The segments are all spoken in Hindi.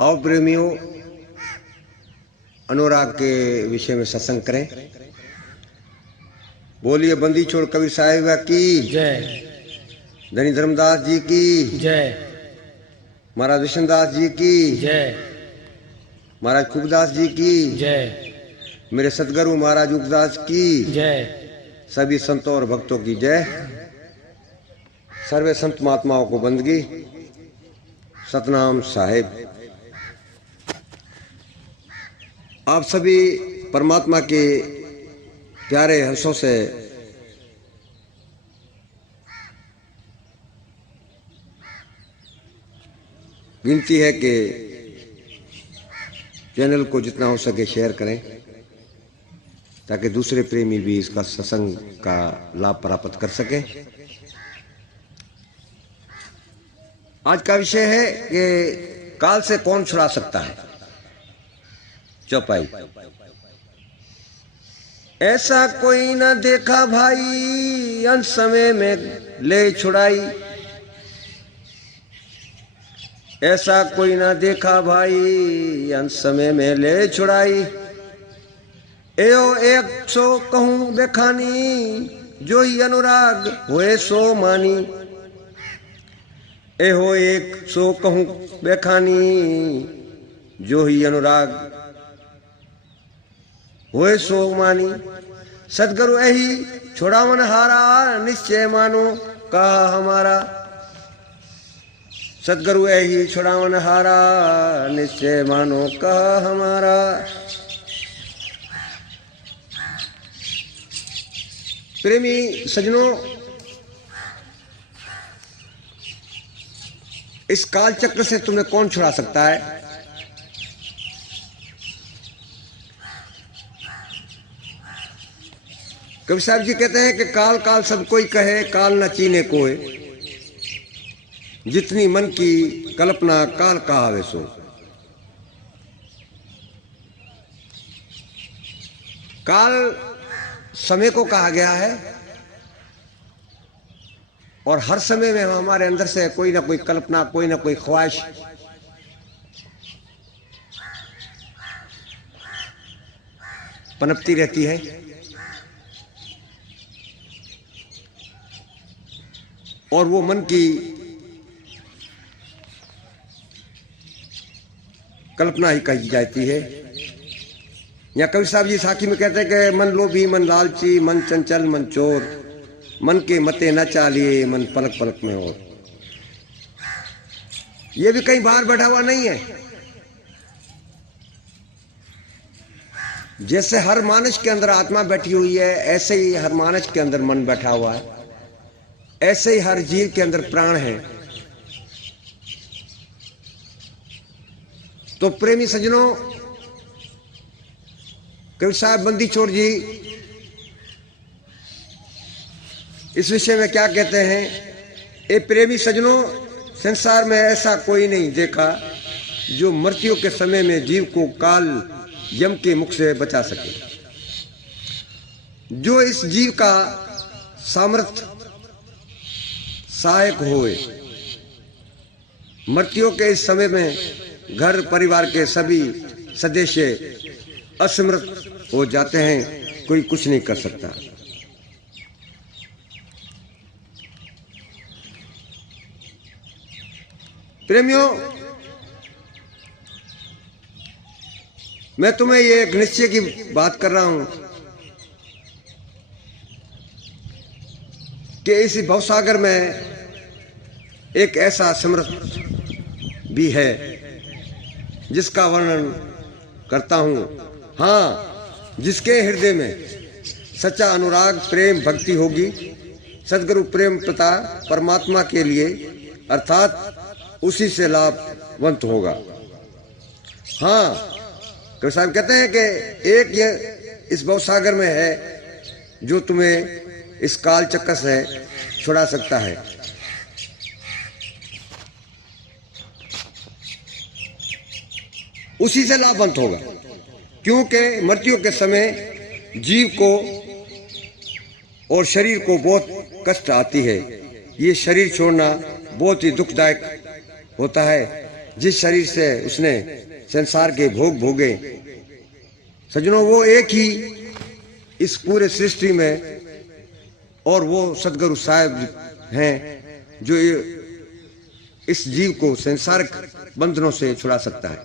आओ प्रेमियों, अनुराग के विषय में सत्संग करें। बोलिए बंदी छोड़ कबीर साहिब की जय, धनी धर्मदास जी की जय, महाराज विष्णुदास जी की जय, महाराज खूबदास जी की जय, मेरे सतगुरु महाराज उपदास की जय, सभी संतों और भक्तों की जय। सर्वे संत महात्माओं को बंदगी। सतनाम साहिब। आप सभी परमात्मा के प्यारे हंसों से विनती है कि चैनल को जितना हो सके शेयर करें, ताकि दूसरे प्रेमी भी इसका सत्संग का लाभ प्राप्त कर सकें। आज का विषय है कि काल से कौन छुड़ा सकता है। चौपाई। ऐसा कोई न देखा भाई, अंत समय में ले छुड़ाई। ऐसा कोई न देखा भाई, अंत समय में ले छुड़ाई। एओ एक सो कहूं बेखानी, जो ही अनुराग होए सो मानी। एहो एक सो कहूं बेखानी, जो ही अनुराग होए सो मानी। सतगुरु यही छोड़ावन हारा, निश्चय मानो कहा हमारा। सतगुरु यही छोड़ावन हारा, निश्चय मानो कहा हमारा। प्रेमी सजनों, इस काल चक्र से तुम्हें कौन छुड़ा सकता है? कबीर साहब जी कहते हैं कि काल काल सब कोई कहे, काल न चीने कोय। जितनी मन की कल्पना काल कहावे सो। काल समय को कहा गया है, और हर समय में हमारे अंदर से कोई ना कोई कल्पना, कोई ना कोई ख्वाहिश पनपती रहती है। और वो मन की कल्पना ही कही जाती है। या कवि साहब जी साखी में कहते हैं कि मन लोभी, मन लालची, मन चंचल, मन चोर, मन के मते न चालिए, मन पलक पलक में और। ये भी कहीं बाहर बैठा हुआ नहीं है। जैसे हर मानस के अंदर आत्मा बैठी हुई है, ऐसे ही हर मानस के अंदर मन बैठा हुआ है। ऐसे ही हर जीव के अंदर प्राण है। तो प्रेमी सज्जनों, कवि साहब बंदी छोड़ जी इस विषय में क्या कहते हैं? ए प्रेमी सज्जनों, संसार में ऐसा कोई नहीं देखा जो मृत्यु के समय में जीव को काल यम के मुख से बचा सके। जो इस जीव का सामर्थ्य सहायक होए। मृत्यु के इस समय में घर परिवार के सभी सदस्य असमर्थ हो जाते हैं, कोई कुछ नहीं कर सकता। प्रेमियों, मैं तुम्हें ये एक निश्चय की बात कर रहा हूं कि इस भवसागर में एक ऐसा समर्थ भी है जिसका वर्णन करता हूं। हाँ, जिसके हृदय में सच्चा अनुराग, प्रेम, भक्ति होगी, सद्गुरु प्रेम पिता परमात्मा के लिए, अर्थात उसी से लाभवंत होगा। हाँ, कबीर साहब कहते हैं कि एक ये इस भवसागर में है जो तुम्हें इस काल चक्कर से छुड़ा सकता है। उसी से लाभवंत होगा, क्योंकि मृत्यु के समय जीव को और शरीर को बहुत कष्ट आती है। ये शरीर छोड़ना बहुत ही दुखदायक होता है। जिस शरीर से उसने संसार के भोग भोगे, सज्जनों वो एक ही इस पूरे सृष्टि में, और वो सदगुरु साहब हैं जो इस जीव को संसारिक बंधनों से छुड़ा सकता है।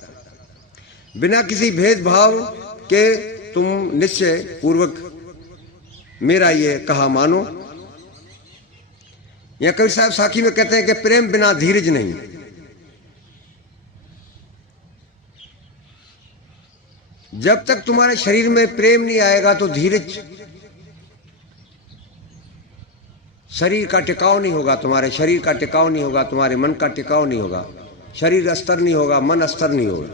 बिना किसी भेदभाव के तुम निश्चय पूर्वक मेरा ये कहा मानो। या कबीर साहब साखी में कहते हैं कि प्रेम बिना धीरज नहीं। जब तक तुम्हारे शरीर में प्रेम नहीं आएगा तो धीरज, शरीर का टिकाव नहीं होगा, तुम्हारे शरीर का टिकाव नहीं होगा, तुम्हारे मन का टिकाव नहीं होगा, शरीर अस्तर नहीं होगा, मन अस्तर नहीं होगा।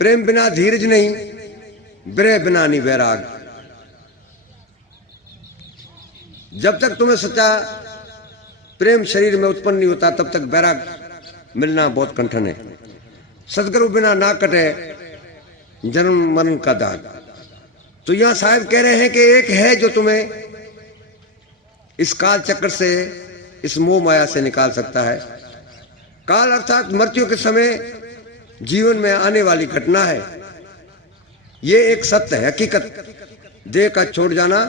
प्रेम बिना धीरज नहीं, विरह बिना नहीं वैराग। जब तक तुम्हें सच्चा प्रेम शरीर में उत्पन्न नहीं होता तब तक वैराग मिलना बहुत कठिन है। सदगुरु बिना ना कटे जन्म मरण का दाग। तो यहां साहब कह रहे हैं कि एक है जो तुम्हें इस काल चक्र से, इस मोह माया से निकाल सकता है। काल अर्थात मृत्यु के समय जीवन में आने वाली घटना है। ये एक सत्य है, हकीकत। देह का छोड़ जाना,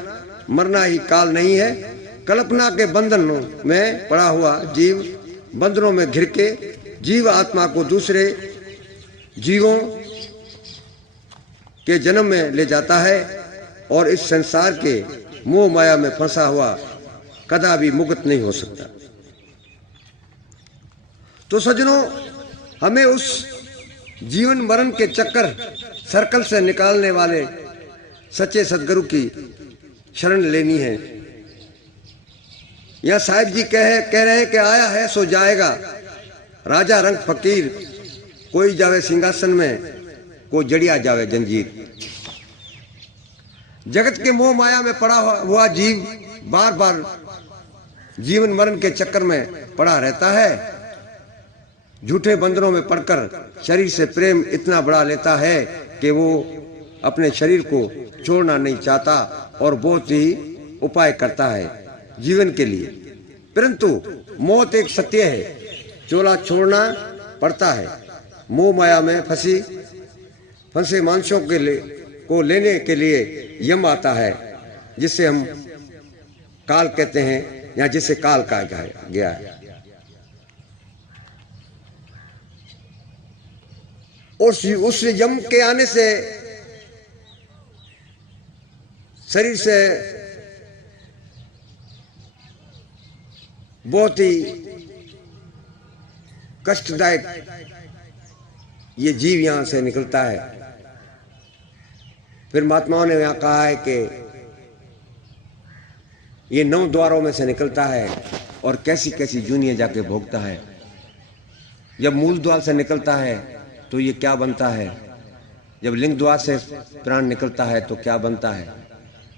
मरना ही काल नहीं है। कल्पना के बंधनों में पड़ा हुआ जीव बंधनों में घिर के जीव आत्मा को दूसरे जीवों के जन्म में ले जाता है और इस संसार के मोह माया में फंसा हुआ कदापि मुक्त नहीं हो सकता। तो सज्जनों, हमें उस जीवन मरण के चक्कर सर्कल से निकालने वाले सच्चे सदगुरु की शरण लेनी है। यह साहिब जी कह रहे हैं कि आया है सो जाएगा, राजा रंग फकीर, कोई जावे सिंहासन में, कोई जड़िया जावे जंजीर। जगत के मोह माया में पड़ा हुआ जीव बार बार जीवन मरण के चक्कर में पड़ा रहता है। झूठे बंधनों में पड़कर शरीर से प्रेम इतना बढ़ा लेता है कि वो अपने शरीर को छोड़ना नहीं चाहता और बहुत ही उपाय करता है जीवन के लिए। परंतु मौत एक सत्य है, चोला छोड़ना पड़ता है। मोह माया में फंसे मानसों को लेने के लिए यम आता है, जिसे हम काल कहते हैं या जिसे काल कहा गया है। और उस यम के आने से शरीर से बहुत ही कष्टदायक ये जीव यहां से निकलता है। फिर महात्माओं ने यहां कहा है कि ये 9 द्वारों में से निकलता है और कैसी कैसी जूनियां जाके भोगता है। जब मूल द्वार से निकलता है तो ये क्या बनता है, जब लिंग द्वार से प्राण निकलता है तो क्या बनता है,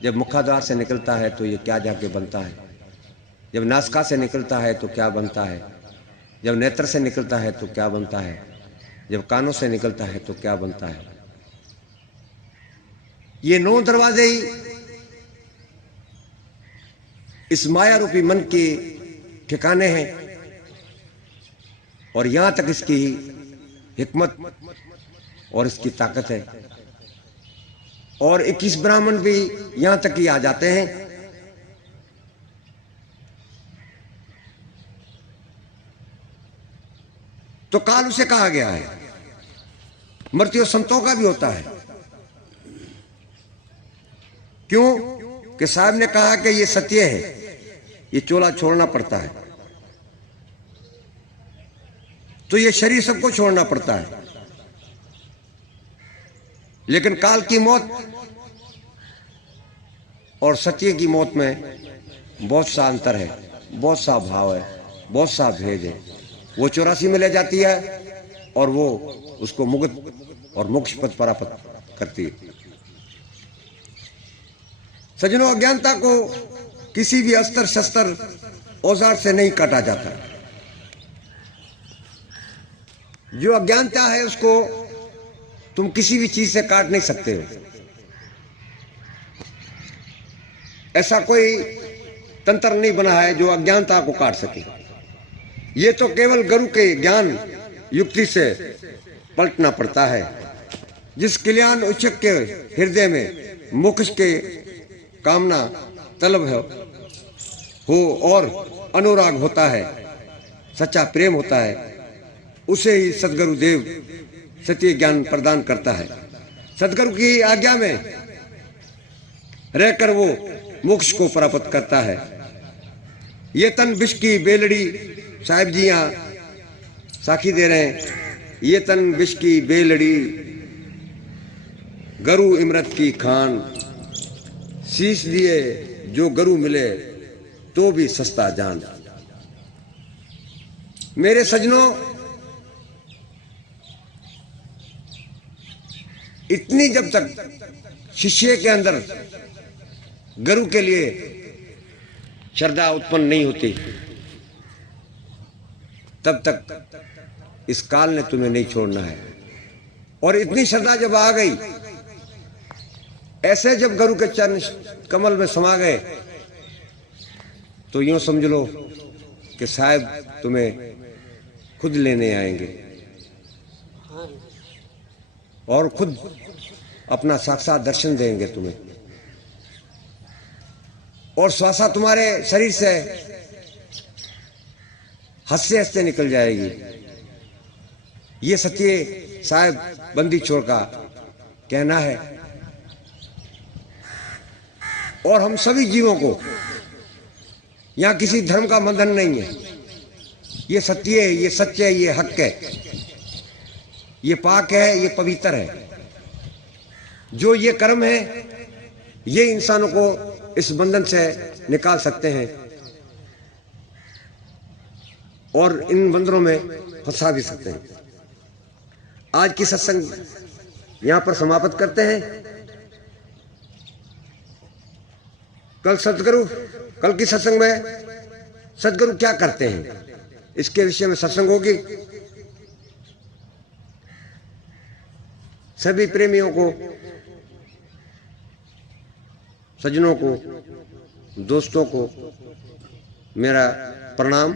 जब मुखाद्वार से निकलता है तो ये क्या जाके बनता है, जब नासिका से निकलता है तो क्या बनता है, जब नेत्र से निकलता है तो क्या बनता है, जब कानों से निकलता है तो क्या बनता है। ये 9 दरवाजे ही इस माया रूपी मन के ठिकाने हैं और यहां तक इसकी हिकमत और इसकी ताकत है। और 21 ब्राह्मण भी यहां तक ही आ जाते हैं। तो काल उसे कहा गया है। मृत्यु संतों का भी होता है। क्यों कि साहब ने कहा कि ये सत्य है, ये चोला छोड़ना पड़ता है। तो ये शरीर सबको छोड़ना पड़ता है। लेकिन काल की मौत और सत्य की मौत में बहुत सा अंतर है, बहुत सा भाव है, बहुत सा भेद है। वो 84 में ले जाती है और वो उसको मुक्त और मोक्ष पद प्राप्त करती है। सज्जनों, अज्ञानता को किसी भी अस्त्र शस्त्र औजार से नहीं काटा जाता। जो अज्ञानता है उसको तुम किसी भी चीज से काट नहीं सकते हो। ऐसा कोई तंत्र नहीं बना है जो अज्ञानता को काट सके। ये तो केवल गुरु के ज्ञान युक्ति से पलटना पड़ता है। जिस कल्याण उच्चक के हृदय में मोक्ष के कामना तलब हो और अनुराग होता है, सच्चा प्रेम होता है, उसे ही सदगुरु देव सत्य ज्ञान प्रदान करता है। सदगुरु की आज्ञा में रहकर वो मोक्ष को प्राप्त करता है। ये तन विष की बेलड़ी, साहिब जी यहाँ साखी दे रहे हैं, ये तन विष की बेलड़ी, गुरु इमरत की खान, शीश दिए जो गुरु मिले तो भी सस्ता जान। मेरे सजनों, इतनी जब तक शिष्य के अंदर गुरु के लिए श्रद्धा उत्पन्न नहीं होती, तब तक इस काल ने तुम्हें नहीं छोड़ना है। और इतनी श्रद्धा जब आ गई, ऐसे जब गुरु के चरण कमल में समा गए, तो यूं समझ लो कि साहब तुम्हें खुद लेने आएंगे और खुद अपना साक्षात दर्शन देंगे तुम्हें, और श्वासा तुम्हारे शरीर से हंसते हंसते निकल जाएगी। ये सत्य साहब बंदी छोड़ का कहना है। और हम सभी जीवों को, यहाँ किसी धर्म का बंधन नहीं है। ये सत्य है, ये सत्य है, ये हक है, ये पाक है, ये पवित्र है। जो ये कर्म है, ये इंसानों को इस बंधन से निकाल सकते हैं और इन बंधनों में फंसा भी सकते हैं। आज की सत्संग यहाँ पर समाप्त करते हैं। कल की सत्संग में सदगुरु क्या करते हैं, इसके विषय में सत्संग होगी। सभी प्रेमियों को, सज्जनों को, दोस्तों को मेरा प्रणाम।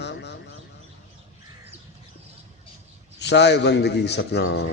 साय बंदगी सतनाम।